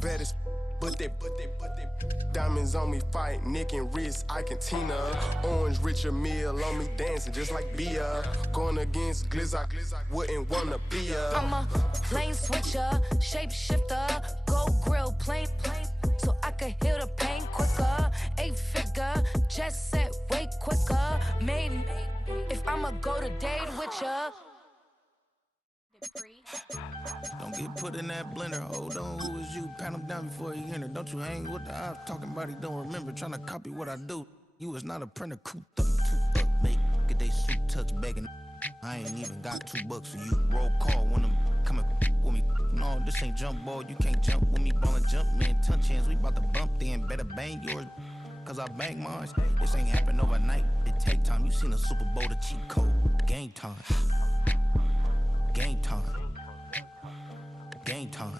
baddest. But they diamonds on me fight, neck and wrist, I can Tina. Orange Richard Mill on me dancing just like Bia. Going against Glizz, wouldn't wanna be a. I'm a lane switcher, shape shifter, go grill, plain, so I can heal the pain quicker. 8-figure, jet set way quicker. Made if I'ma go to date with ya. Don't get put in that blender. Hold on, who is you? Pat him down before you enter. Don't you hang with the ops talking about he don't remember. Trying to copy what I do. You is not a printer. Cooped up, too up, make get they suit touch begging. I ain't even got $2 for you. Roll call when I'm coming with me. No, this ain't jump ball. You can't jump with me. Ballin' jump, man. Touch hands. We bout to bump then. Better bang yours. Cause I bang mine. This ain't happen overnight. It take time. You seen a Super Bowl, the cheat code. Game time. Game time. Game time.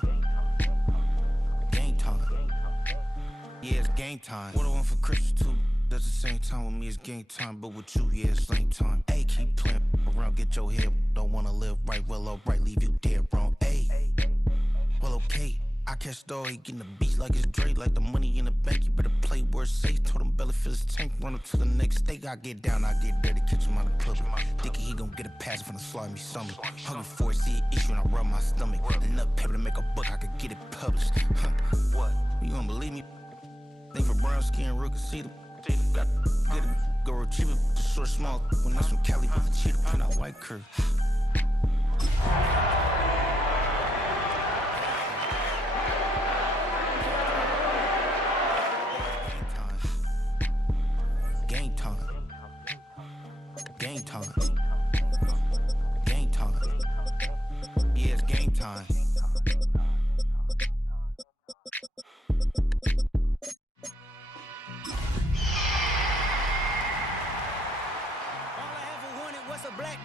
Game time. Yeah, it's game time. What I want for Christmas too. That's the same time with me, it's game time. But with you, yeah, it's same time. Hey, keep playing around, get your head. Don't wanna live right, well, alright, leave you dead wrong. Hey, well, okay. I catch the dog, he getting the beats like it's Dre, like the money in the bank. You better play where it's safe. Told him belly fill his tank, run up to the next state. I get down, I get dirty, catch him on the public. Thinking he gon' get a pass from the slide me something. Hungry for it, see an issue and I rub my stomach. Enough paper to make a book, I could get it published. Huh, what? You don't believe me? Think for brown skin, real can see them. Got get it, go retrieve it, short, small. When that's from Cali, but the cheetah print out white curve. Game time. Game time. Game time. Yeah, it's game time.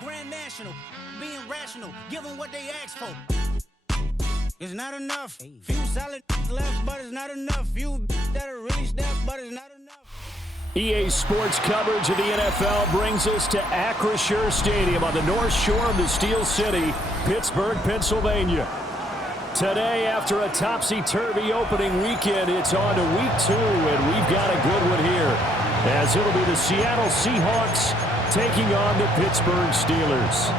Grand National, being rational, give them what they ask for. It's not enough. Few solid left, but it's not enough. Few that are really step, but it's not enough. EA Sports coverage of the NFL brings us to Acrisure Stadium on the north shore of the Steel City, Pittsburgh, Pennsylvania. Today, after a topsy-turvy opening weekend, it's on to week 2, and we've got a good one here, as it'll be the Seattle Seahawks taking on the Pittsburgh Steelers.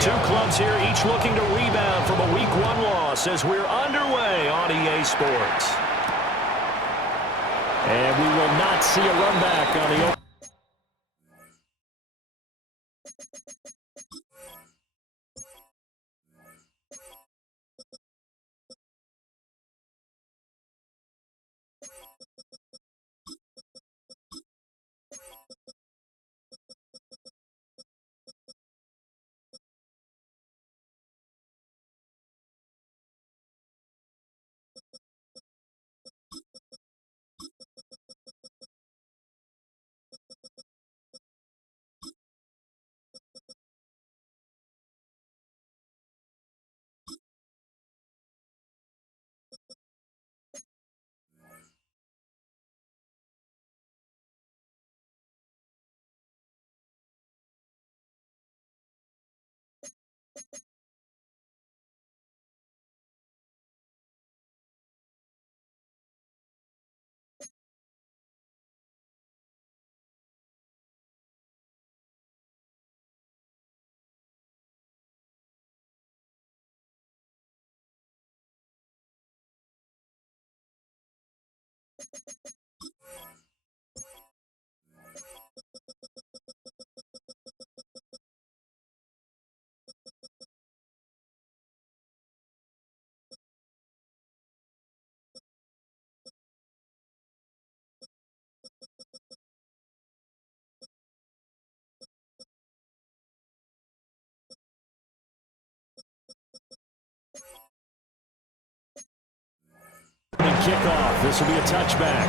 Two clubs here, each looking to rebound from a Week 1 loss as we're underway on EA Sports. And we will not see a run back on the open. Kickoff. This will be a touchback.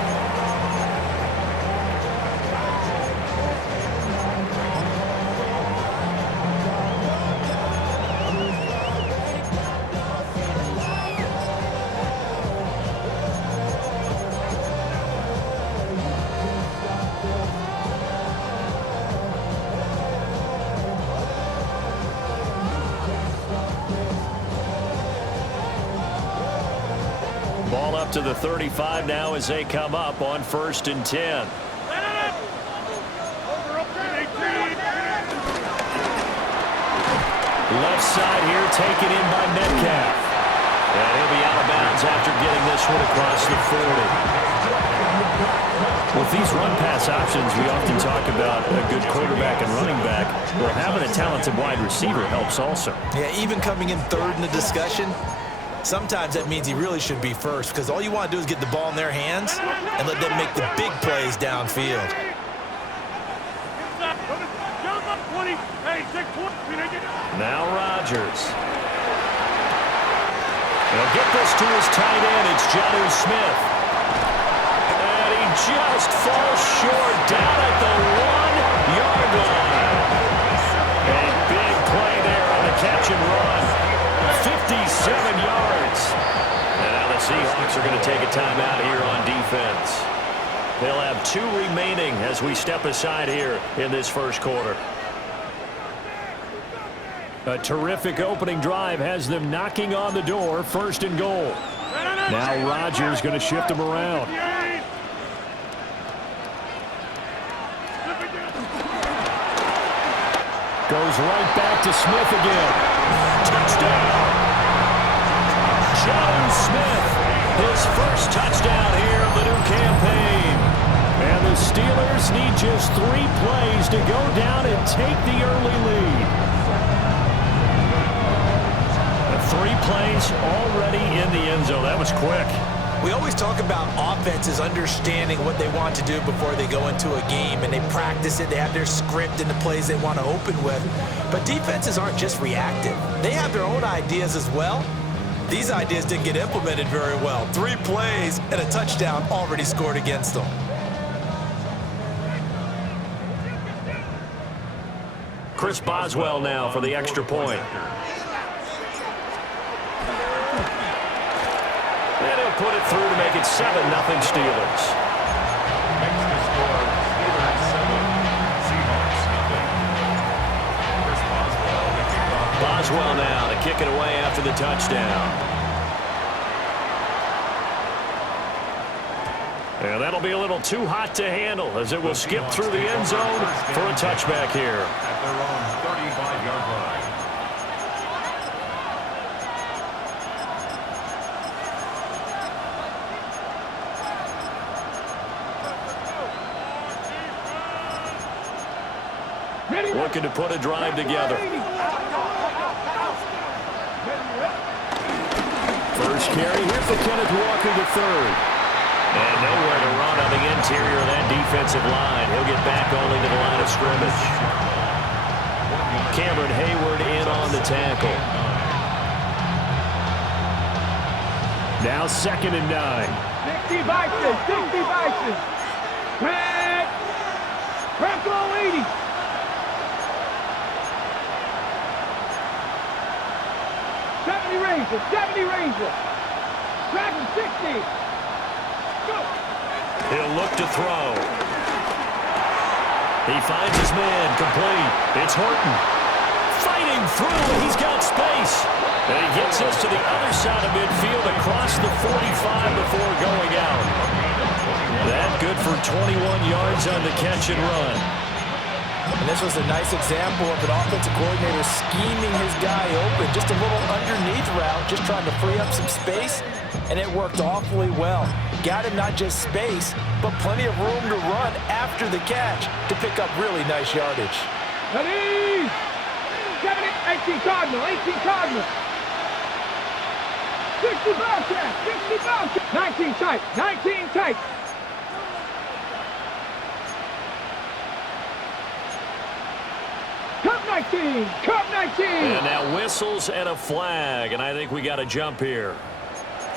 to the 35 now as they come up on 1st and 10. Left side here taken in by Metcalf. And he'll be out of bounds after getting this one across the 40. With these run-pass options, we often talk about a good quarterback and running back. Well, having a talented wide receiver helps also. Yeah, even coming in third in the discussion, sometimes that means he really should be first because all you want to do is get the ball in their hands and let them make the big plays downfield. Now Rodgers. He'll get this to his tight end. It's Jonnu Smith. And he just falls short down at the 1-yard line. A big play there on the catch and run. 57 yards. And now the Seahawks are going to take a timeout here on defense. They'll have 2 remaining as we step aside here in this first quarter. A terrific opening drive has them knocking on the door, 1st and goal. Now Rodgers going to shift him around. Goes right back to Smith again. Touchdown! Jonnu Smith, his first touchdown here of the new campaign. And the Steelers need just 3 plays to go down and take the early lead. 3 plays already in the end zone. That was quick. We always talk about offenses understanding what they want to do before they go into a game, and they practice it. They have their script and the plays they want to open with. But defenses aren't just reactive. They have their own ideas as well. These ideas didn't get implemented very well. 3 plays and a touchdown already scored against them. Chris Boswell now for the extra point. And he'll put it through to make it 7-0 Steelers. Boswell now to kick it away after the touchdown. And that'll be a little too hot to handle as it will skip through the end zone for a touchback here. At their own 35-yard line. Looking to put a drive together. First carry here for Kenneth Walker to third. And nowhere to run on the interior of that defensive line. He'll get back only to the line of scrimmage. Cameron Hayward in on the tackle. Now 2nd and 9. 60 Vikings, 60 Vikings. Red, Franco 80. Rangers, 70 Rangers. Dragon 60. Go. He'll look to throw. He finds his man complete. It's Horton. Fighting through. He's got space. And he gets us to the other side of midfield across the 45 before going out. That good for 21 yards on the catch and run. And this was a nice example of an offensive coordinator scheming his guy open. Just a little underneath route, just trying to free up some space, and it worked awfully well. Got him not just space, but plenty of room to run after the catch to pick up really nice yardage. Ready? 18 Cardinal, 18 Cardinal. 60 Bobcat, 60 Bobcat. 19 tight, 19 tight. Cup 19, Cup 19. And now whistles and a flag, and I think we got to jump here.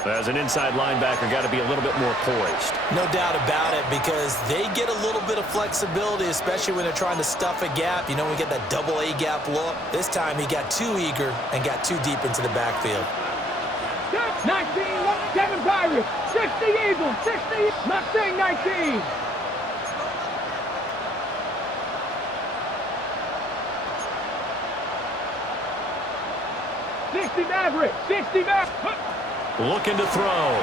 As an inside linebacker, got to be a little bit more poised. No doubt about it, because they get a little bit of flexibility, especially when they're trying to stuff a gap. You know, we get that double A gap look. This time he got too eager and got too deep into the backfield. 19, 7 Pirates, 60 Eagles, 60, Mustang 19. Maverick, 60 Maverick. Looking to throw.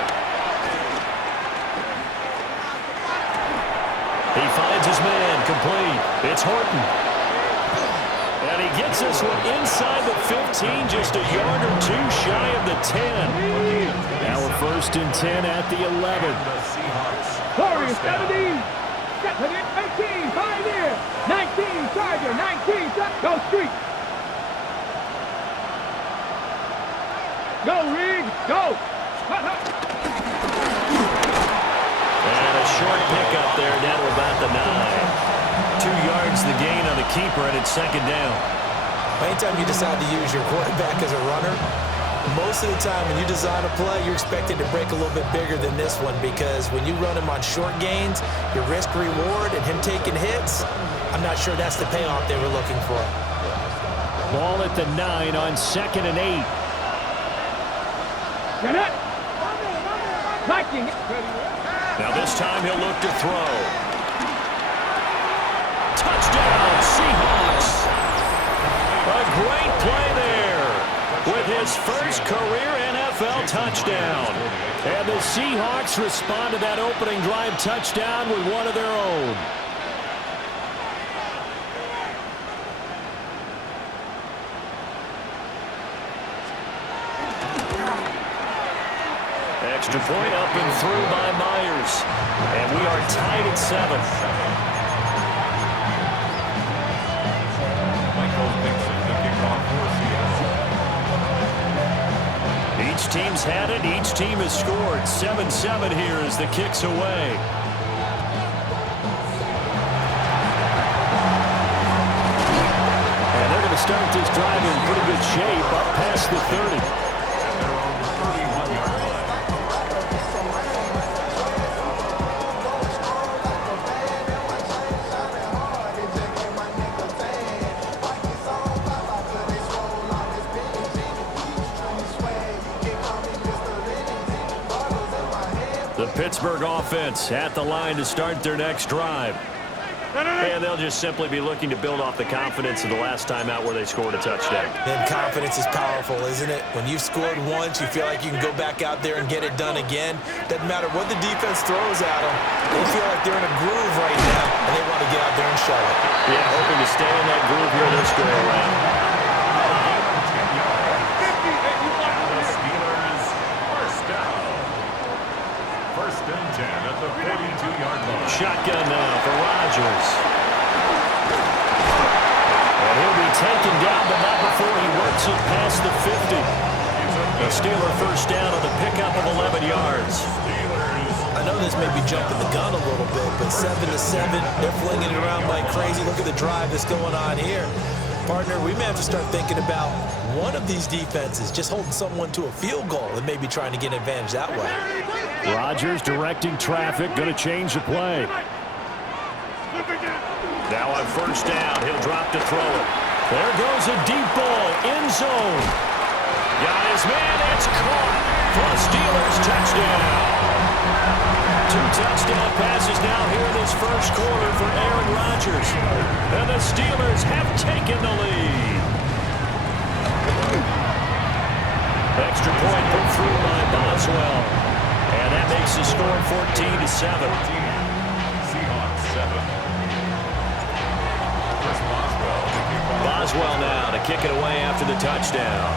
He finds his man, complete. It's Horton. And he gets this one inside the 15, just a yard or two shy of the 10. Now a 1st and 10 at the 11. Warriors 17. 18, Pioneer. 19, Charger. 19, go Street. Go, Rig. Go. And a short pickup there down to about the 9. 2 yards the gain on the keeper, and it's 2nd down. Anytime you decide to use your quarterback as a runner, most of the time when you design a play, you're expected to break a little bit bigger than this one, because when you run him on short gains, your risk-reward and him taking hits, I'm not sure that's the payoff they were looking for. Ball at the 9 on 2nd and 8. Get it. Viking. Now this time he'll look to throw. Touchdown, Seahawks. A great play there with his first career NFL touchdown. And the Seahawks respond to that opening drive touchdown with one of their own. Extra point up and through by Myers. And we are tied at 7. Each team's had it. Each team has scored. 7-7 here as the kick's away. And they're going to start this drive in pretty good shape up past the 30. The Pittsburgh offense at the line to start their next drive. And they'll just simply be looking to build off the confidence of the last time out where they scored a touchdown. And confidence is powerful, isn't it? When you've scored once, you feel like you can go back out there and get it done again. Doesn't matter what the defense throws at them. They feel like they're in a groove right now, and they want to get out there and show it. Yeah, hoping to stay in that groove here this go around. Shotgun now for Rodgers. And he'll be taken down, but not before he works it past the 50. A Steeler first down on the pickup of 11 yards. I know this may be jumping the gun a little bit, but 7-7, they're flinging it around like crazy. Look at the drive that's going on here. Partner, we may have to start thinking about one of these defenses just holding someone to a field goal and maybe trying to get an advantage that way. Rodgers directing traffic, going to change the play. Now on first down, he'll drop to throw it. There goes a deep ball, end zone. Got his man, it's caught for a Steelers touchdown. 2 touchdown passes now here in this first quarter for Aaron Rodgers. And the Steelers have taken the lead. Extra point put through by Boswell. And that makes the score 14-7. Seahawks 7. Boswell now to kick it away after the touchdown.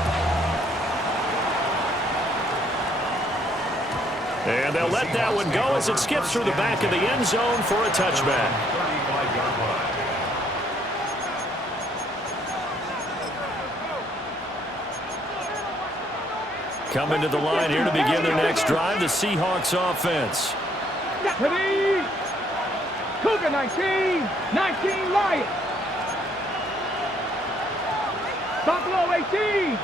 And they'll let that one go as it skips through the back of the end zone for a touchback. 35-yard line. Coming to the line here to begin their next drive, the Seahawks offense. Deputy! Cougar 19! 19 Lions! Buffalo 18!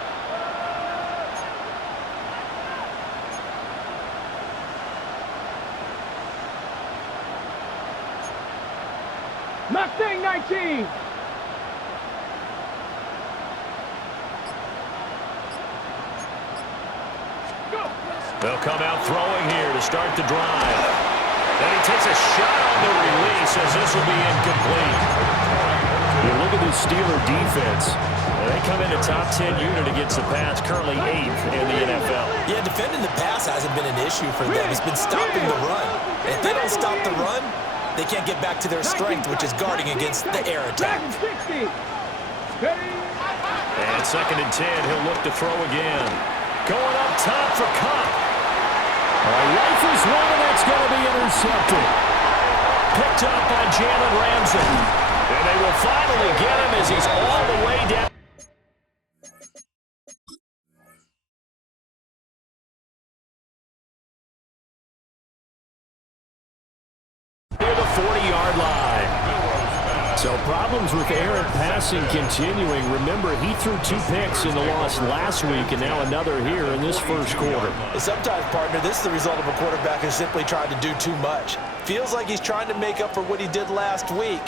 Mustang 19! They'll come out throwing here to start the drive. And he takes a shot on the release as this will be incomplete. You look at the Steeler defense. They come in a top 10 unit against the pass, currently 8th in the NFL. Yeah, defending the pass hasn't been an issue for them. It's been stopping the run. If they don't stop the run, they can't get back to their strength, which is guarding against the air attack. And 2nd and 10, he'll look to throw again. Going up top for Cup. Rifles one, and that's going to be intercepted. Picked up by Jalen Ramsey. And they will finally get him as he's all the way down. Near the 40-yard line. So problems with errant passing continuing. Remember, he threw 2 picks in the loss last week, and now another here in this first quarter. Sometimes, partner, this is the result of a quarterback who's simply trying to do too much. Feels like he's trying to make up for what he did last week,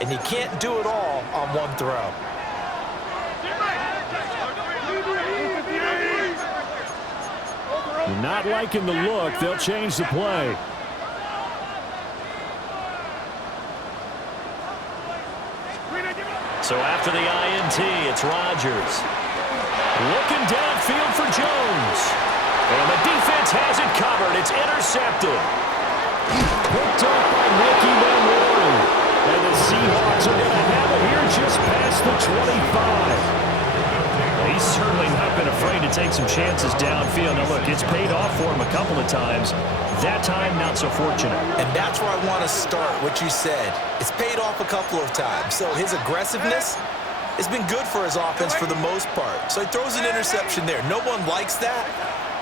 and he can't do it all on one throw. Not liking the look. They'll change the play. So after the INT, it's Rodgers. Looking downfield for Jones. And the defense has it covered. It's intercepted. Picked up by Ricky Memorial. And the Seahawks are going to have it here just past the 25. He's certainly not been afraid to take some chances downfield. Now, look, it's paid off for him a couple of times. That time, not so fortunate. And that's where I want to start, what you said. It's paid off a couple of times. So his aggressiveness has been good for his offense for the most part. So he throws an interception there. No one likes that,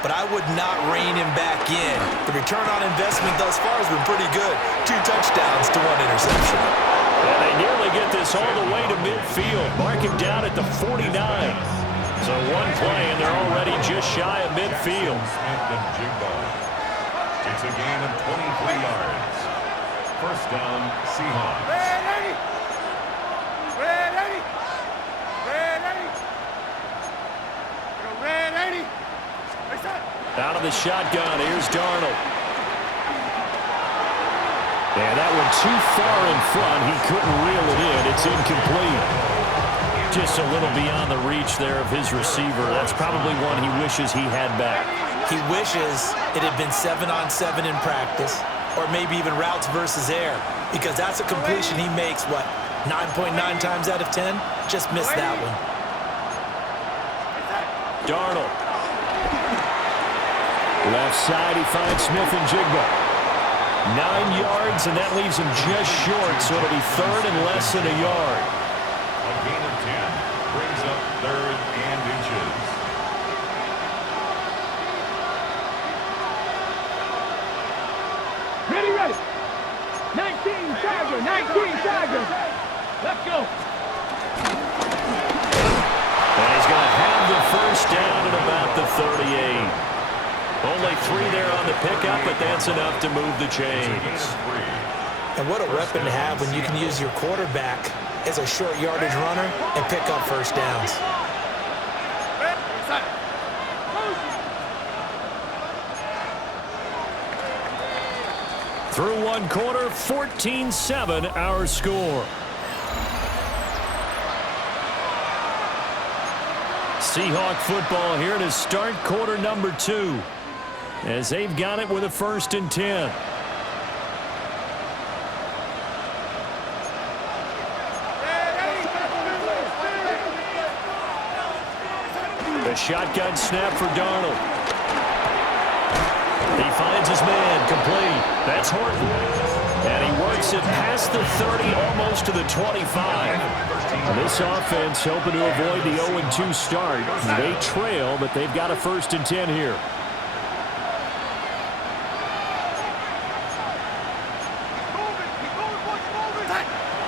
but I would not rein him back in. The return on investment thus far has been pretty good. 2 touchdowns to 1 interception. And they nearly get this all the way to midfield. Mark him down at the 49. So 1 play, and they're already just shy of midfield. It's a gain of 23 yards. First down, Seahawks. Ready! Ready! Ready! Ready! Out of the shotgun, here's Darnold. Yeah, that one too far in front. He couldn't reel it in. It's incomplete. Just a little beyond the reach there of his receiver. That's probably one he wishes he had back. He wishes it had been 7-on-7 in practice, or maybe even routes versus air, because that's a completion he makes, what, 9.9 times out of 10? Just missed that one. Darnold. Left side, he finds Smith and Jigba. 9 yards, and that leaves him just short, so it'll be 3rd and less than a yard. A gain of 10 brings up 3rd and inches. Ready! 19 Chargers! Let's go! And he's going to have the first down at about the 38. Only 3 there on the pickup, but that's enough to move the chains. And what a weapon to have when you can use your quarterback as a short yardage runner and pick up first downs. Through 1 quarter, 14-7 our score. Seahawk football here to start quarter number 2, as they've got it with a 1st and 10. A shotgun snap for Darnold. He finds his man, complete. That's Horton. And he works it past the 30, almost to the 25. This offense hoping to avoid the 0-2 start. They trail, but they've got a 1st and 10 here.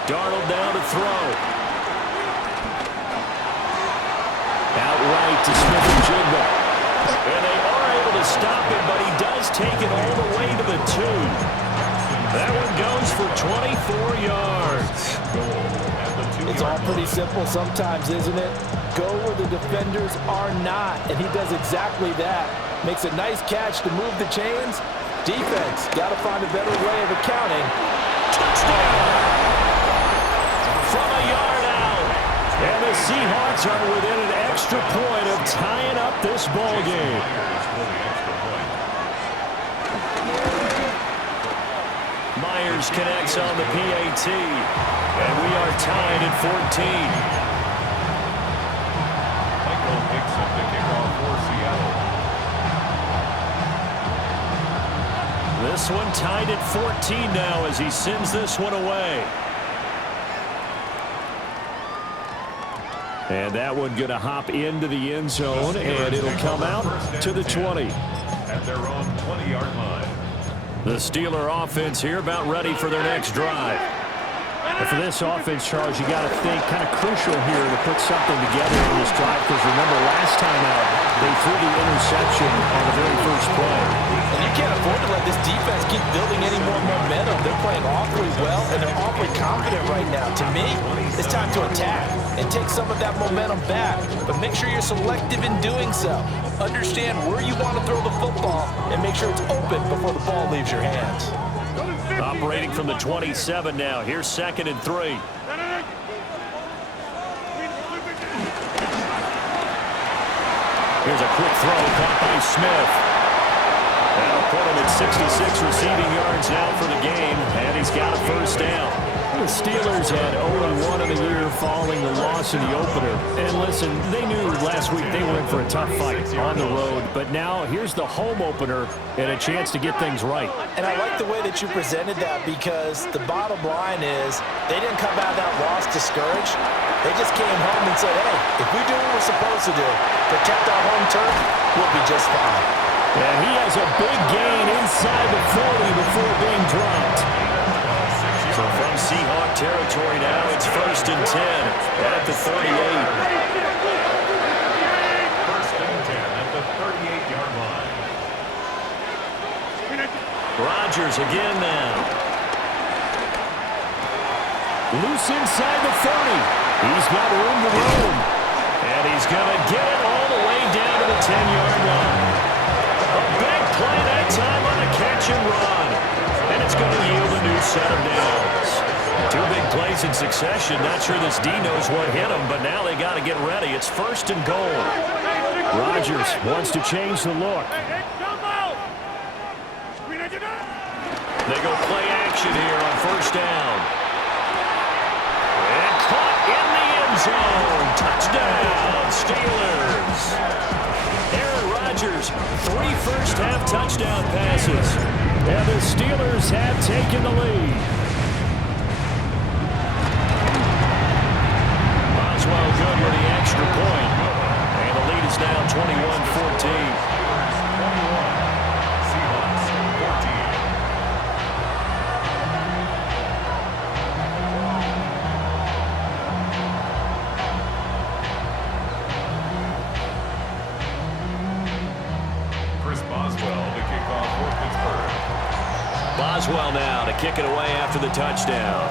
Darnold down to throw. Outright to Smith and Jigba. And they are able to stop him, but he does take it all the way to the 2. That one goes for 24 yards. It's all pretty simple sometimes, isn't it? Go where the defenders are not, and he does exactly that. Makes a nice catch to move the chains. Defense, got to find a better way of accounting. Touchdown! From a yard out. Seahawks are within an extra point of tying up this ball game. Myers connects on the PAT, and we are tied at 14. Michael Dixon to kick off for Seattle. This one tied at 14 now as he sends this one away. And that one going to hop into the end zone, and it'll come out to the 20. At their own 20-yard line. The Steeler offense here about ready for their next drive. And for this offense, Charles, you got to think kind of crucial here to put something together in this drive, because remember last time out they threw the interception on the very first play. And you can't afford to let this defense keep building any more momentum. They're playing awfully well, and they're awfully confident right now. To me, it's time to attack and take some of that momentum back, but make sure you're selective in doing so. Understand where you want to throw the football and make sure it's open before the ball leaves your hands. Operating from the 27 now. Here's 2nd and 3. Here's a quick throw caught by Smith. That'll put him at 66 receiving yards now for the game, and he's got a first down. The Steelers had 0-1 in the year following the loss in the opener. And listen, they knew last week they were in for a tough fight on the road. But now here's the home opener and a chance to get things right. And I like the way that you presented that, because the bottom line is they didn't come out of that loss discouraged. They just came home and said, hey, if we do what we're supposed to do, protect our home turf, we'll be just fine. And he has a big gain inside the 40 before being dropped. So from Seahawk territory now, it's 1st and 10 at the 38. 1st and 10 at the 38-yard line. Rodgers again now. Loose inside the 30. He's got room to roam. And he's going to get it all the way down to the 10-yard line. A big play that time on a catch and run. And it's going to yield a new set of downs. 2 big plays in succession. Not sure this D knows what hit him, but now they got to get ready. It's 1st and goal. Rodgers wants to change the look. They go play action here on 1st down. And caught in the end zone. Touchdown, Steelers. Aaron Rodgers, 3 first-half touchdown passes. And the Steelers have taken the lead. Boswell good with the extra point. And the lead is now 21-14. 21. Seahawks 14. Chris Boswell to kick off for Pittsburgh. Boswell now to kick it away after the touchdown.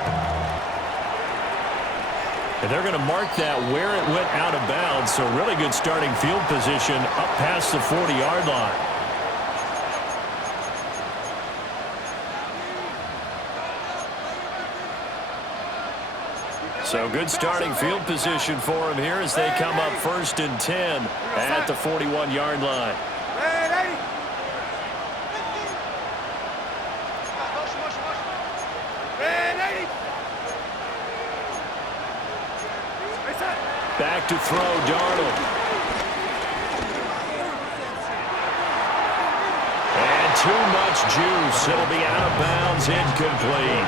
And they're going to mark that where it went out of bounds, so really good starting field position up past the 40-yard line. So good starting field position for him here as they come up 1st and 10 at the 41-yard line. Back to throw, Darnold. And too much juice. It'll be out of bounds, incomplete.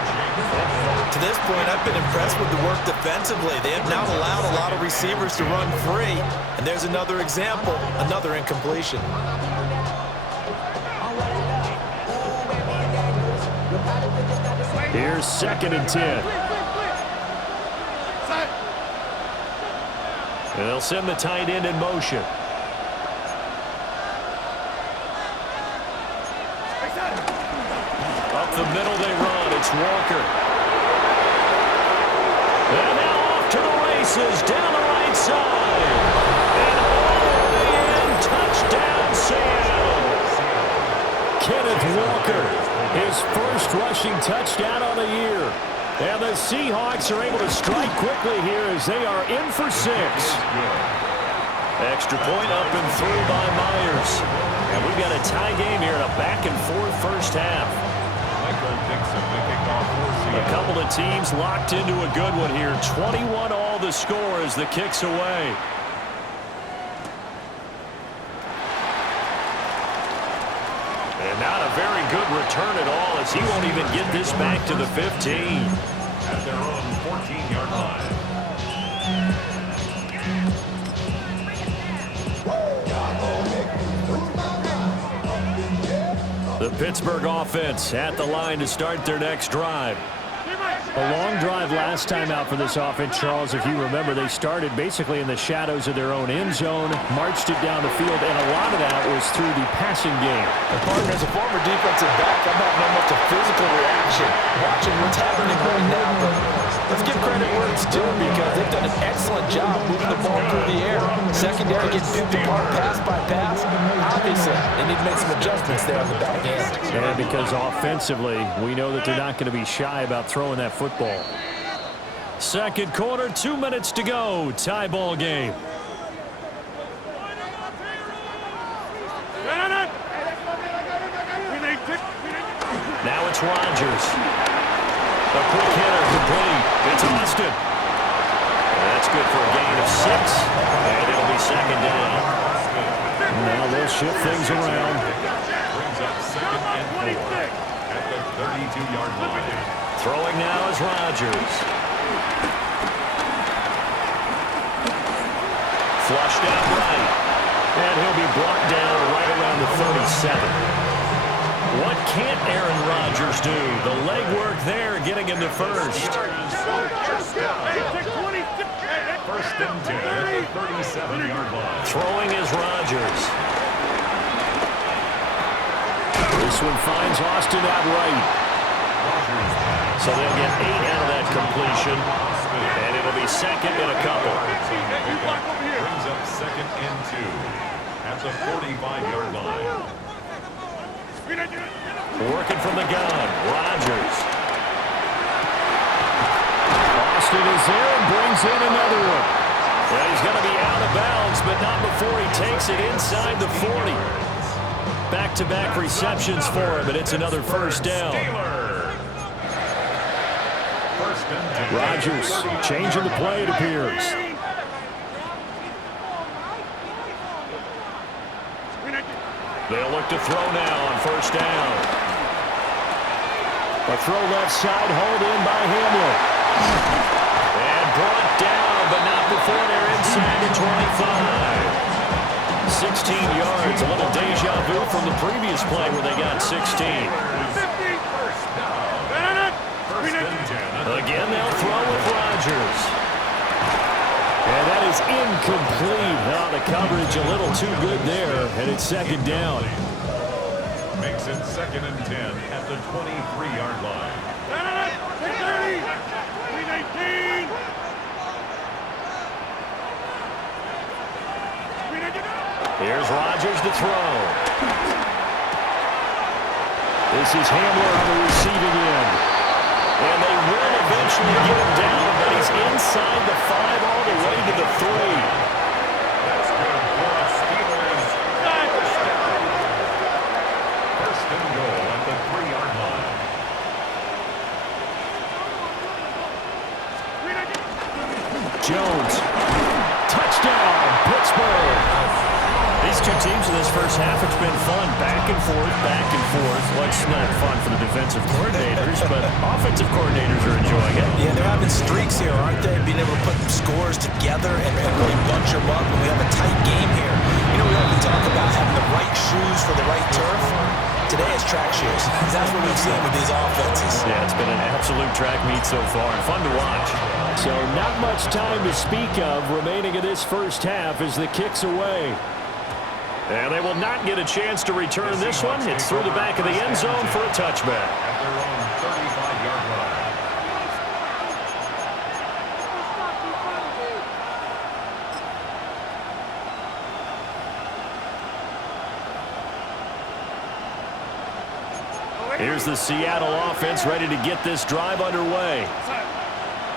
To this point, I've been impressed with the work defensively. They have not allowed a lot of receivers to run free. And there's another example, another incompletion. Here's 2nd and 10. And they'll send the tight end in motion. Up the middle they run. It's Walker. And now off to the races down the right side. And all the way in. Touchdown, Seattle. Kenneth Walker, his first rushing touchdown on the year. And the Seahawks are able to strike quickly here as they are in for 6. Extra point up and through by Myers. And we've got a tie game here in a back-and-forth first half. A couple of teams locked into a good one here. 21 all the score as the kick's away. And not a very good return at all as he won't even get this back to the 15. At their own 14-yard line. The Pittsburgh offense at the line to start their next drive. A long drive last time out for this offense, Charles. If you remember, they started basically in the shadows of their own end zone, marched it down the field, and a lot of that was through the passing game. Partner, as a former defensive back, I'm having almost a physical reaction watching what's happening right now. But let's give credit where it's due because they've done an excellent job moving the ball through the air. Secondary gets picked apart pass by pass. Obviously, they need to make some adjustments there on the back end. And because offensively, we know that they're not going to be shy about throwing that football. Second quarter, 2 minutes to go. Tie ball game. Now it's Rodgers. A quick hitter complete. It's Austin. That's good for a gain of 6. And it'll be second down. Now they'll shift things around. Brings up second and 4 at the 32-yard line. Throwing now is Rodgers. Flushed out right. And he'll be brought down right around the 37. What can't Aaron Rodgers do? The legwork there getting him to first. First and 10 at the 37-yard line. Throwing is Rodgers. This one finds Austin out right. So they'll get 8 out of that completion. And it'll be second and a couple. Brings up second and 2 at the 45-yard line. Working from the gun, Rodgers. Austin is there and brings in another one. Well, he's going to be out of bounds, but not before he takes it inside the 40. Back-to-back receptions for him, and it's another first down. Rodgers changing the play, it appears. They'll look to throw now on first down. A throw left side, hauled in by Hamler. And brought down, but not before they're inside the 25. 16 yards, a little deja vu from the previous play where they got 16. Again, they'll throw with Rodgers. And that is incomplete. Oh, the coverage a little too good there, and it's second down. Makes it second and 10 at the 23-yard line. Here's Rodgers to throw. This is Hamler on the receiving end. And they will eventually get him down, but he's inside the 5 all the way to the 3. That's good for the Steelers. First and goal at the 3-yard line. Jones. Touchdown, Pittsburgh. These two teams in this first half, it's been fun. Back and forth, back and forth. Well, it's not fun for the defensive coordinators, but offensive coordinators are enjoying it. Yeah, they're having streaks here, aren't they? Being able to put scores together and really bunch them up when we have a tight game here. You know, we often talk about having the right shoes for the right turf. Today it's track shoes. That's what we've seen with these offenses. Yeah, it's been an absolute track meet so far and fun to watch. So not much time to speak of remaining in this first half as the kick's away. And they will not get a chance to return this one. It's through the back of the end zone for a touchback. At their own 35-yard line. Here's the Seattle offense ready to get this drive underway.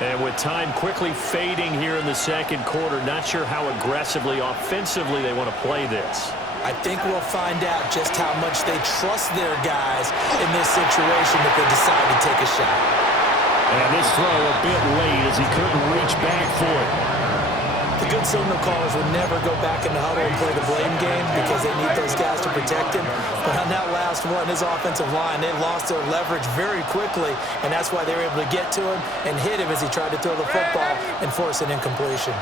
And with time quickly fading here in the second quarter, not sure how aggressively, offensively they want to play this. I think we'll find out just how much they trust their guys in this situation if they decide to take a shot. And this throw a bit late as he couldn't reach back for it. The good signal callers will never go back in the huddle and play the blame game because they need those guys to protect him. But on that last one, his offensive line, they lost their leverage very quickly, and that's why they were able to get to him and hit him as he tried to throw the football and force an incompletion.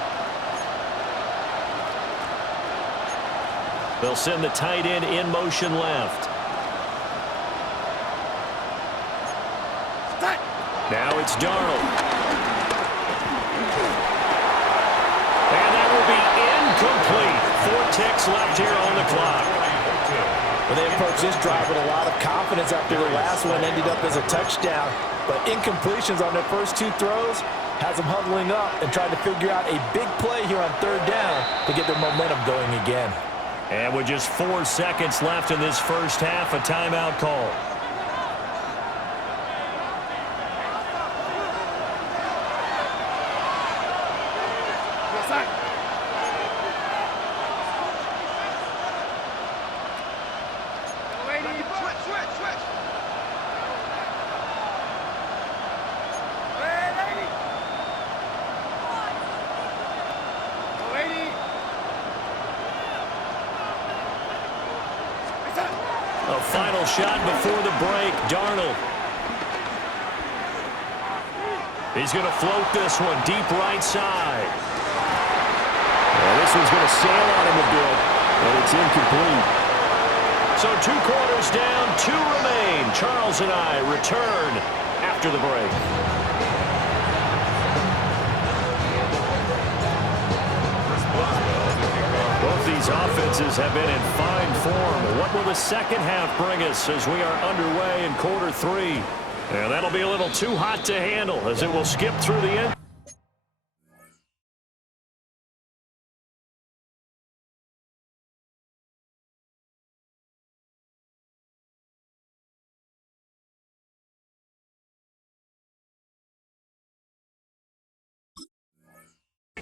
They'll send the tight end in motion left. Now it's Darnold. And that will be incomplete. 4 ticks left here on the clock. Well, they approached this drive with a lot of confidence after the last one ended up as a touchdown. But incompletions on their first 2 throws has them huddling up and trying to figure out a big play here on 3rd down to get their momentum going again. And with just 4 seconds left in this first half, a timeout call. A final shot before the break, Darnold. He's going to float this one deep right side. Well, this one's going to sail on him a bit, but it's incomplete. So 2 quarters down, 2 remain. Charles and I return after the break. Both these offenses have been in fine form. What will the second half bring us as we are underway in quarter 3? And that'll be a little too hot to handle as it will skip through the end.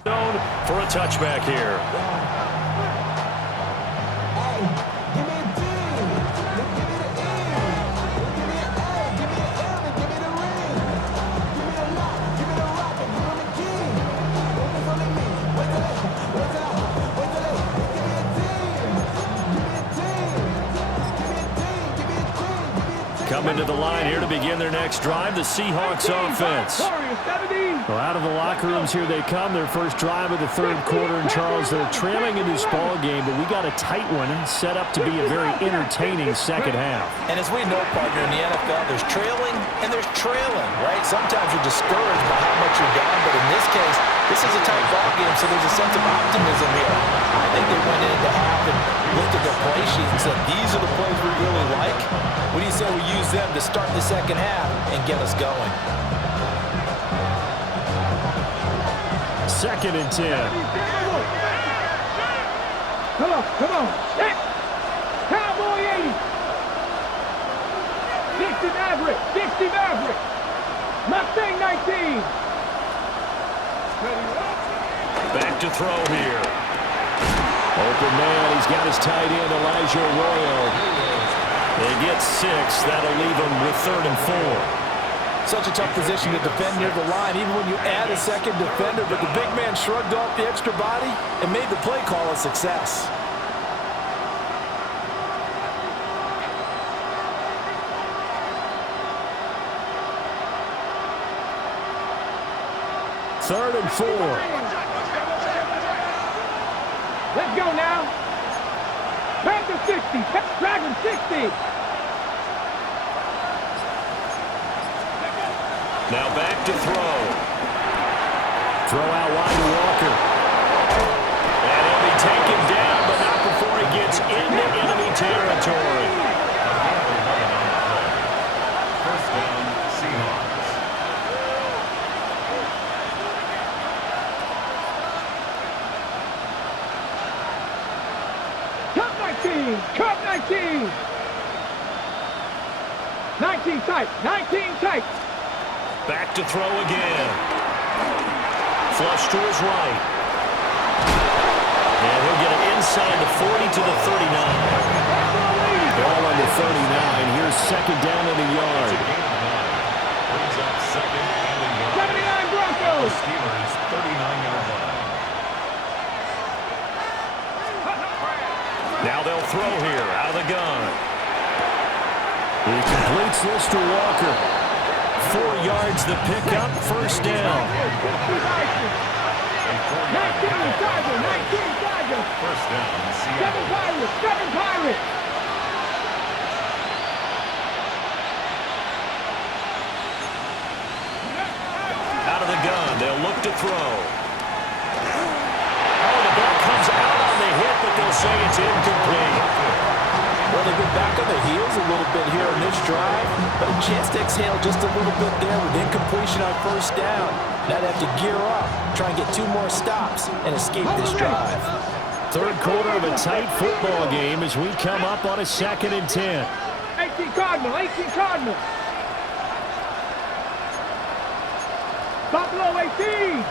For a touchback here. Coming to the line here to begin their next drive, the Seahawks offense. Well, out of the locker rooms here they come, their first drive of the 3rd quarter. And Charles, they're trailing in this ball game, but we got a tight one set up to be a very entertaining second half. And as we know, partner, in the NFL, there's trailing and there's trailing, right? Sometimes you're discouraged by how much you're down, but in this case, this is a tight ball game, so there's a sense of optimism here. I think they went into half and looked at their play sheet and said, these are the plays we really like. What do you say we use them to start the second half and get us going? 2nd and 10. Come on. Set. Cowboy 80. Dixie Maverick. Mustang 19. Back to throw here. Open man, he's got his tight end, Elijah Arroyo. They get 6. That'll leave them with 3rd and 4. Such a tough position to defend near the line, even when you add a second defender, but the big man shrugged off the extra body and made the play call a success. Third and 4. Let's go now. Dragon 60. Dragon 60. Now back to throw. Throw out wide to Walker. And he'll be taken down, but not before he gets into enemy territory. First down, Seahawks. Cup 19. 19 tight. 19 tight. Back to throw again. Flush to his right. And he'll get it inside the 40 to the 39. Ball under 39. Here's second down and a yard. Brings up second and a yard. 79 Broncos. Steelers 39-yard line. Now they'll throw here out of the gun. He completes this to Walker. 4 yards the pickup, first down. 19 Tiger. 19 Tiger. First down, Seattle. 7 Pirates. 7 Pirates. Out of the gun, they'll look to throw. Oh, the ball comes out on the hit, but they'll say it's incomplete. Well, they've been back on their heels a little bit here in this drive, but a chance to exhale just a little bit there with incompletion on first down. Now they have to gear up, try and get 2 more stops, and escape this drive. Third quarter of a tight football game as we come up on a 2nd and 10. 18 Cardinal. 18 Cardinal. Buffalo 18.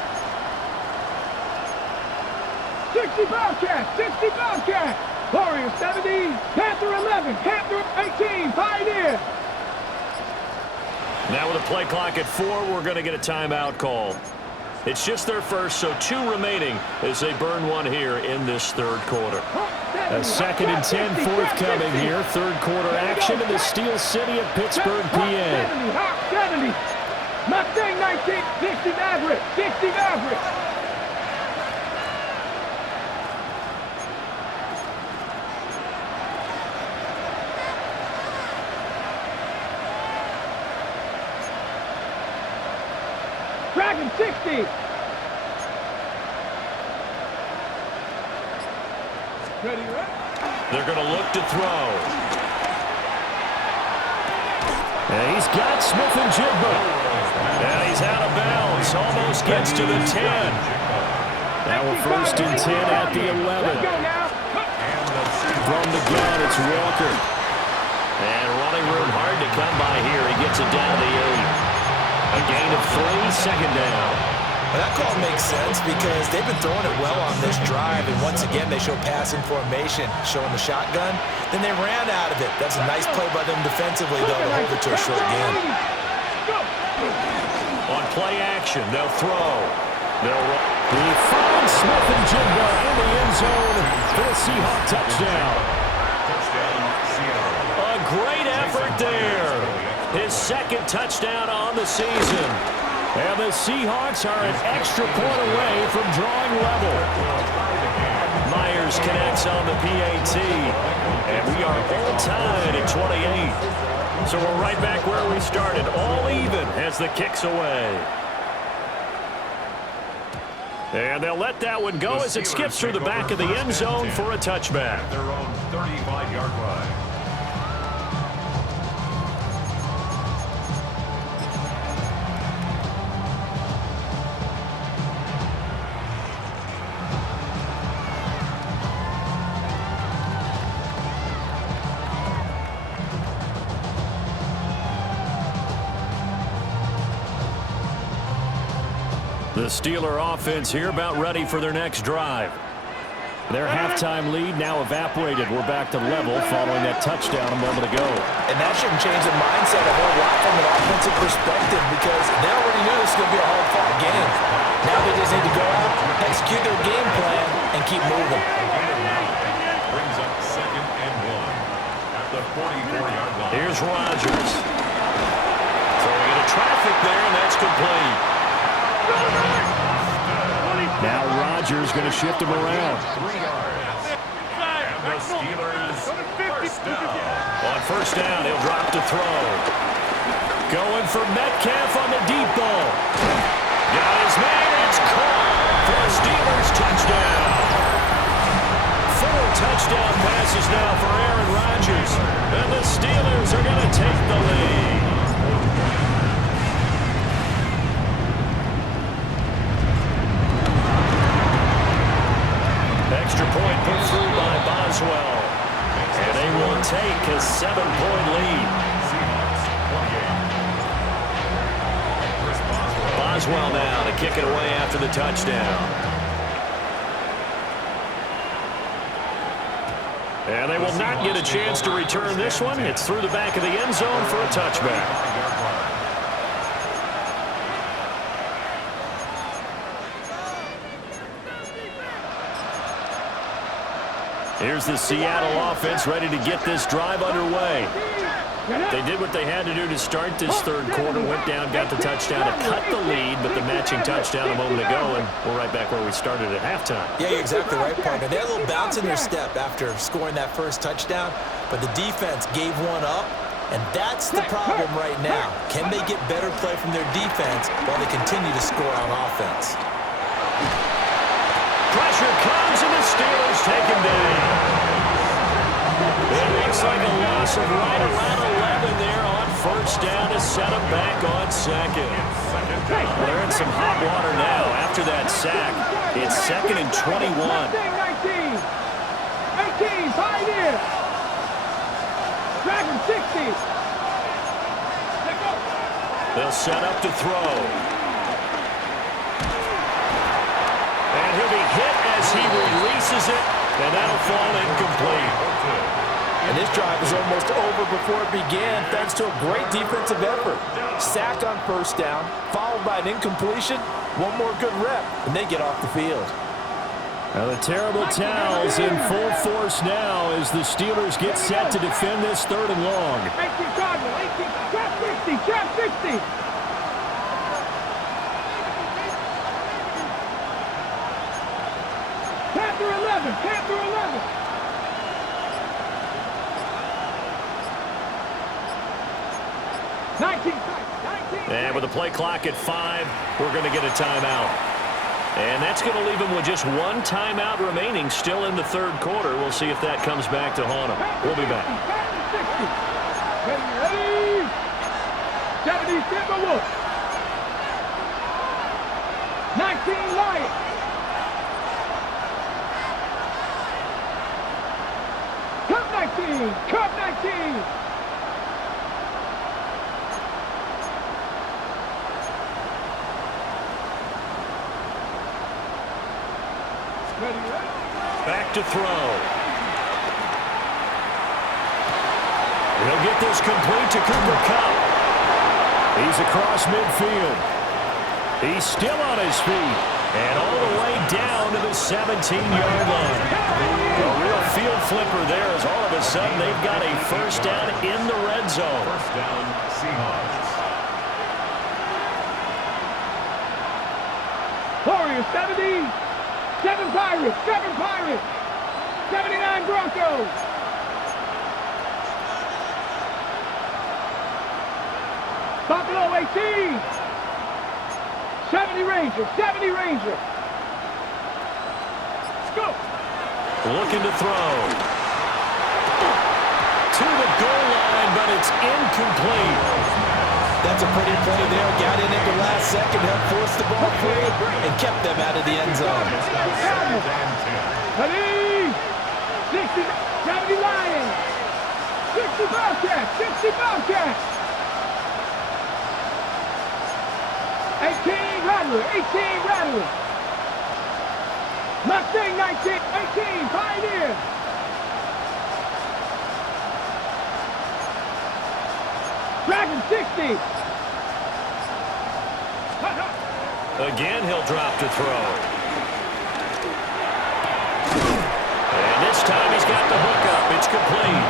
60 Bobcats. 60 Bobcats. Warriors 70, Panther 11, Panther 18, Pioneer. Now with a play clock at 4, we're going to get a timeout call. It's just their first, so 2 remaining as they burn one here in this third quarter. A 2nd and 10 forthcoming here. Third quarter action in the Steel City of Pittsburgh, PA. 70, Mustang 19, 60 Maverick, 60 Maverick. Dragon 60. Ready, right? They're going to look to throw. And he's got Smith and Jigba. And he's out of bounds. Almost gets to the 10. Now we're 1st and 10 at the 11. From the gun, it's Walker. And running room hard to come by here. He gets it down to the 8. A gain of 3, second down. Well, that call makes sense because they've been throwing it well on this drive, and once again they show passing formation, showing the shotgun. Then they ran out of it. That's a nice play by them defensively, though, to hold it to a short gain. On play action, they'll throw. He finds Smith and Jigba in the end zone for the Seahawk touchdown. A great effort there. His 2nd touchdown on the season. And the Seahawks are an extra point away from drawing level. Myers connects on the PAT. And we are all tied at 28. So we're right back where we started, all even as the kick's away. And they'll let that one go as it skips through the back of the end zone for a touchback. Their own 35-yard line. The Steeler offense here about ready for their next drive. Their halftime lead now evaporated. We're back to level following that touchdown a moment ago. And that shouldn't change the mindset a whole lot from an offensive perspective because they already knew this was going to be a hard-fought game. Now they just need to go out, execute their game plan, and keep moving. Brings up 2nd and 1 at the 44-yard line. Here's Rodgers. Throwing into traffic there, and that's complete. Now Rodgers going to shift him around. 3 yards. And the Steelers first down. On first down, he'll drop to throw. Going for Metcalf on the deep ball. Got his man. It's caught for a Steelers touchdown. 4 touchdown passes now for Aaron Rodgers. And the Steelers are going to take the lead. Extra point put through by Boswell. And they will take a 7-point lead. Seahawks as well now to kick it away after the touchdown. And they will not get a chance to return this one. It's through the back of the end zone for a touchback. Here's the Seattle offense ready to get this drive underway. They did what they had to do to start this third quarter, went down, got the touchdown to cut the lead, but the matching touchdown a moment ago, and we're right back where we started at halftime. Yeah, you're exactly right, partner. They had a little bounce in their step after scoring that first touchdown, but the defense gave one up, and that's the problem right now. Can they get better play from their defense while they continue to score on offense? Pressure comes, and the Steelers take him down. It looks like a loss of right around 11 there on first down to set him back on second. They're in some hot water now after that sack. It's 2nd and 21. 18, pioneer. Dragon 60. They'll set up to throw. And he'll be hit as he releases it, and that'll fall incomplete. And this drive is almost over before it began thanks to a great defensive effort. Sack on first down, followed by an incompletion. One more good rep, and they get off the field. Now the terrible towels in full force now as the Steelers get set to defend this 3rd and long. 18 Cardinal, 18, trap 60, trap 60. Panther 11, Panther 11. And with the play clock at 5, we're going to get a timeout. And that's going to leave them with just one timeout remaining still in the 3rd quarter. We'll see if that comes back to haunt them. We'll be back. 70 Timberwolves. 19 Lions. Cup 19, Cup 19. Back to throw. He'll get this complete to Cooper Kupp. He's across midfield. He's still on his feet. And all the way down to the 17-yard line. A real field flipper there as all of a sudden they've got a first down in the red zone. First down, Seahawks. Warriors 70. 7 Pirates, 7 Pirates, 79 Broncos. Buffalo 18, 70 Rangers, 70 Rangers. Let's go. Looking to throw. To the goal line, but it's incomplete. That's a pretty play there. Got in at the last second, helped force the ball free, and kept them out of the end zone. 60, 70 Lions, 60 Bobcats, 60 Bobcats. 18 Rattler, 18 Rattler. Mustang 19, 18 Pioneer. Dragon 60. Again, he'll drop to throw. And this time he's got the hook up. It's complete.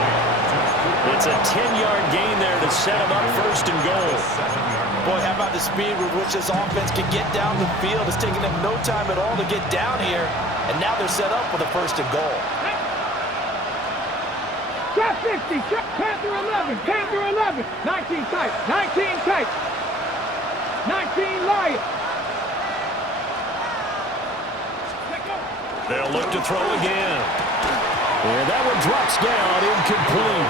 It's a 10-yard gain there to set him up 1st and goal. Boy, how about the speed with which this offense can get down the field? It's taking them no time at all to get down here. And now they're set up with a 1st and goal. Trap 50, Panther 11, Panther 11. 19 tight, 19 tight. 19 Lions. They'll look to throw again. And that one drops down, incomplete.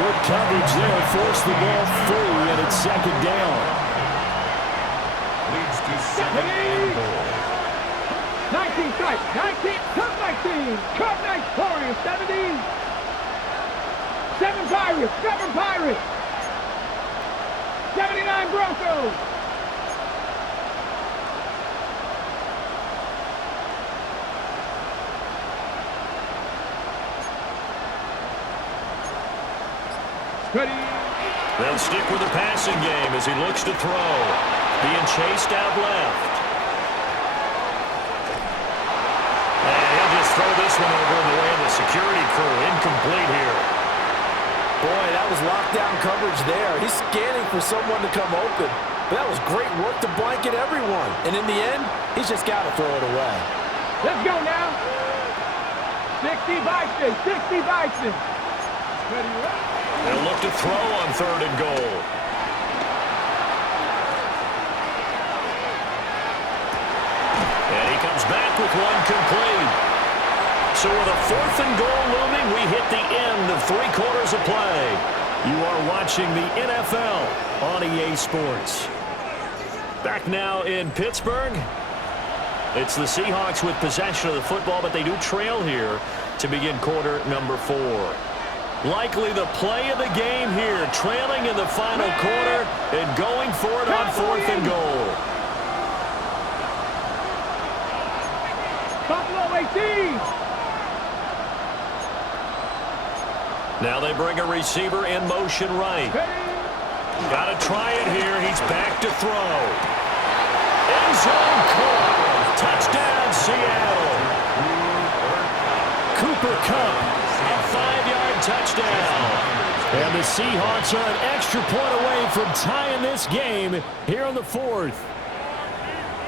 Good coverage there, forced the ball free, and it's 2nd down. Leads to 2nd and goal. 19 tight, 19, Cup 19, Cup 19, Warriors 70. 7 Pirates, 7 Pirates. 79 Broncos. Ready. They'll stick with the passing game as he looks to throw. Being chased out left. And he'll just throw this one over in the way of the security crew. Incomplete here. Boy, that was lockdown coverage there. He's scanning for someone to come open. But that was great work to blanket everyone. And in the end, he's just got to throw it away. Let's go now. 60 Bison, 60 Bison. Ready, right? They'll look to throw on 3rd and goal. And he comes back with one complete. So with a 4th and goal looming, we hit the end of 3 quarters of play. You are watching the NFL on EA Sports. Back now in Pittsburgh. It's the Seahawks with possession of the football, but they do trail here to begin quarter number 4. Likely the play of the game here, trailing in the final quarter and going for it on 4th and goal. Buffalo 18. Now they bring a receiver in motion right. Got to try it here. He's back to throw. End zone caught. Touchdown, Seattle. Cooper Kupp, a 5-yard touchdown. And the Seahawks are an extra point away from tying this game here on the 4th.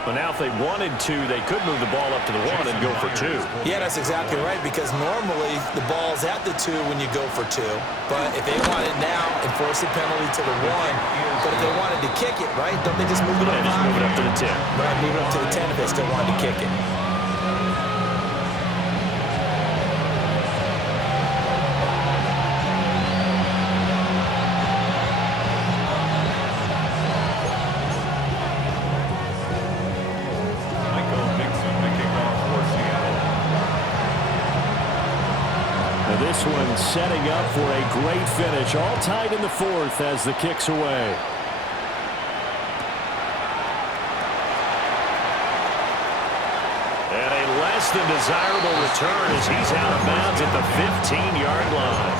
But now if they wanted to, they could move the ball up to the 1 and go for 2. Yeah, that's exactly right, because normally the ball's at the 2 when you go for 2. But if they want it now, enforce the penalty to the 1. But if they wanted to kick it, right, don't they just move it up? They just move it up to the 10. Right, move it up to the 10 if they still wanted to kick it. This one setting up for a great finish. All tied in the 4th as the kick's away. And a less than desirable return as he's out of bounds at the 15-yard line.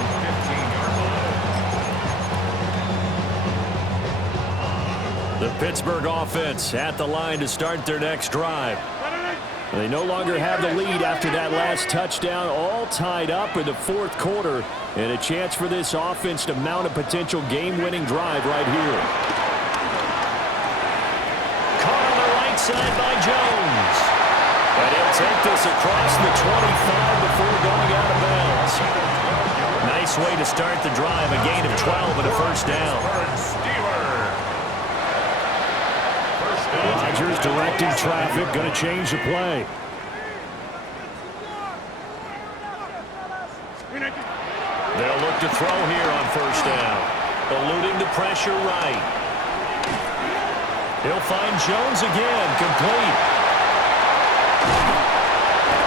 The Pittsburgh offense at the line to start their next drive. They no longer have the lead after that last touchdown, all tied up in the 4th quarter, and a chance for this offense to mount a potential game-winning drive right here. Caught on the right side by Jones. And he'll take this across the 25 before going out of bounds. Nice way to start the drive, a gain of 12 and a first down. Rodgers directing traffic, going to change the play. They'll look to throw here on 1st down. Eluding the pressure right. He'll find Jones again, complete.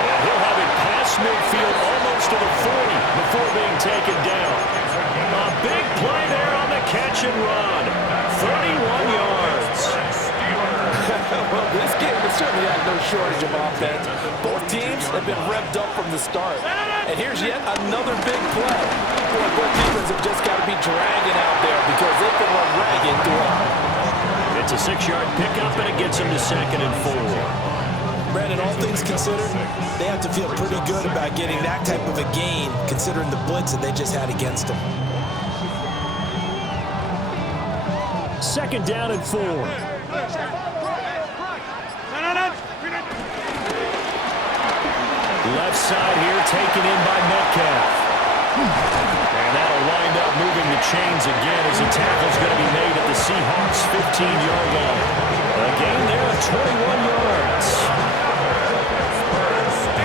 And he'll have it past midfield almost to the 40 before being taken down. A big play there on the catch and run. 31 yards. Well, this game has certainly had no shortage of offense. Both teams have been revved up from the start. And here's yet another big play. Boy, both defenses have just got to be dragging out there because they can run ragged throughout. It's a 6-yard pickup, and it gets them to 2nd and 4. Brandon, all things considered, they have to feel pretty good about getting that type of a gain, considering the blitz that they just had against them. 2nd down and 4. Left side here taken in by Metcalf. And that'll wind up moving the chains again as the tackle's going to be made at the Seahawks' 15-yard line. A gain there of 21 yards.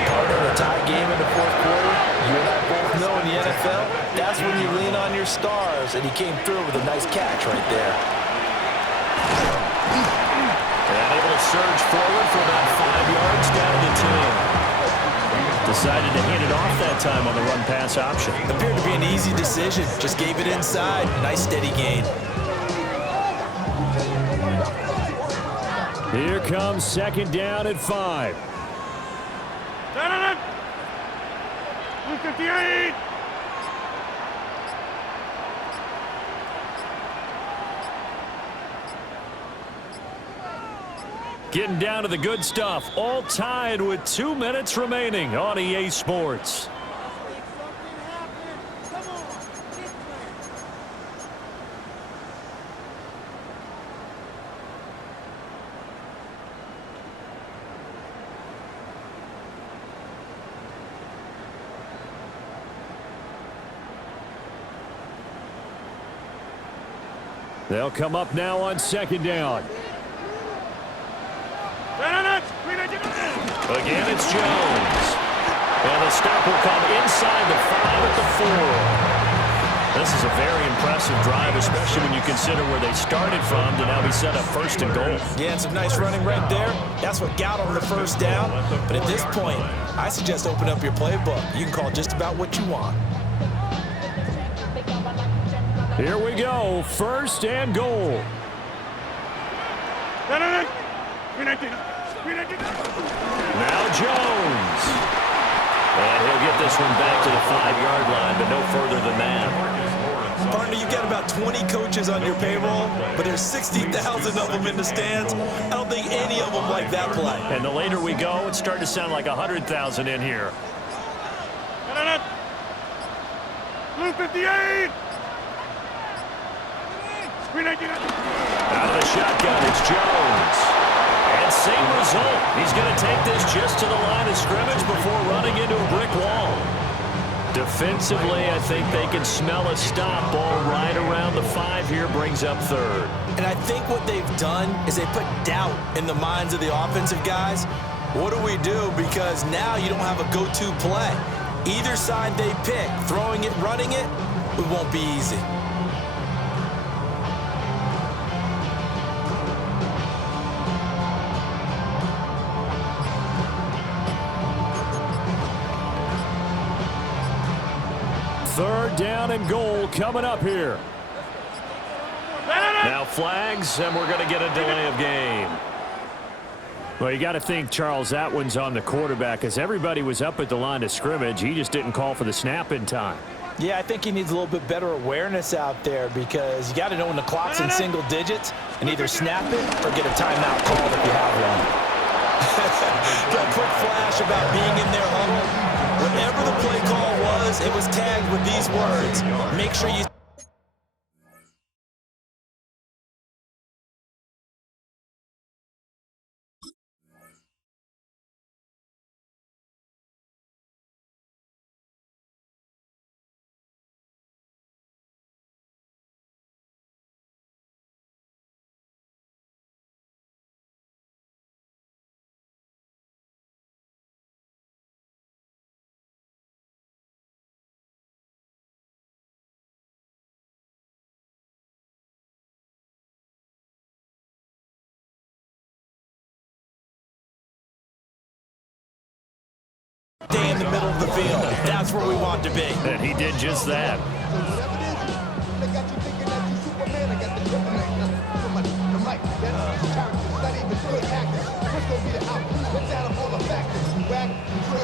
Partner, a tie game in the 4th quarter. You and I both know in the NFL, that's when you lean on your stars, and he came through with a nice catch right there. And able to surge forward for about 5 yards down to 10. Decided to hand it off that time on the run-pass option. Appeared to be an easy decision. Just gave it inside. Nice steady gain. Here comes 2nd down and 5. 158. getting down to the good stuff. All tied with 2 minutes remaining on EA Sports. They'll come up now on second down. Again, it's Jones. And the stop will come inside the 5 at the 4. This is a very impressive drive, especially when you consider where they started from to now be set up first and goal. Yeah, and some nice running right there. That's what got them the first down. But at this point, I suggest open up your playbook. You can call just about what you want. Here we go, first and goal. Now Jones. And he'll get this one back to the 5-yard line, but no further than that. Partner, you've got about 20 coaches on your payroll, but there's 60,000 of them in the stands. I don't think any of them like that play. And the later we go, it's starting to sound like 100,000 in here. Blue 58. Out of the shotgun, it's Jones. And same result. He's going to take this just to the line of scrimmage before running into a brick wall. Defensively, I think they can smell a stop. Ball right around the 5 here, brings up third. And I think what they've done is they put doubt in the minds of the offensive guys. What do we do? Because now you don't have a go-to play. Either side they pick, throwing it, running it, it won't be easy. Third down and goal coming up here. Now flags, and we're going to get a delay of game. Well, you got to think, Charles, that one's on the quarterback, as everybody was up at the line of scrimmage. He just didn't call for the snap in time. Yeah, I think he needs a little bit better awareness out there, because you got to know when the clock's in single digits and either snap it or get a timeout called if you have one. Got a quick flash about being in their huddle. Whatever the play call was, it was tagged with these words. Make sure you... Stay in the middle of the field. That's where we want to be. And he did just that.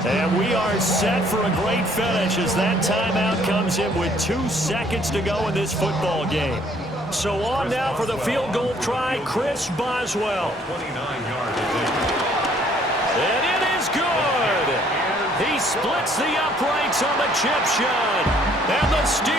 And we are set for a great finish as that timeout comes in with 2 seconds to go in this football game. So on now for the field goal try, Chris Boswell. 29 yards. And it is good. He splits the uprights on the chip shot. And the steal.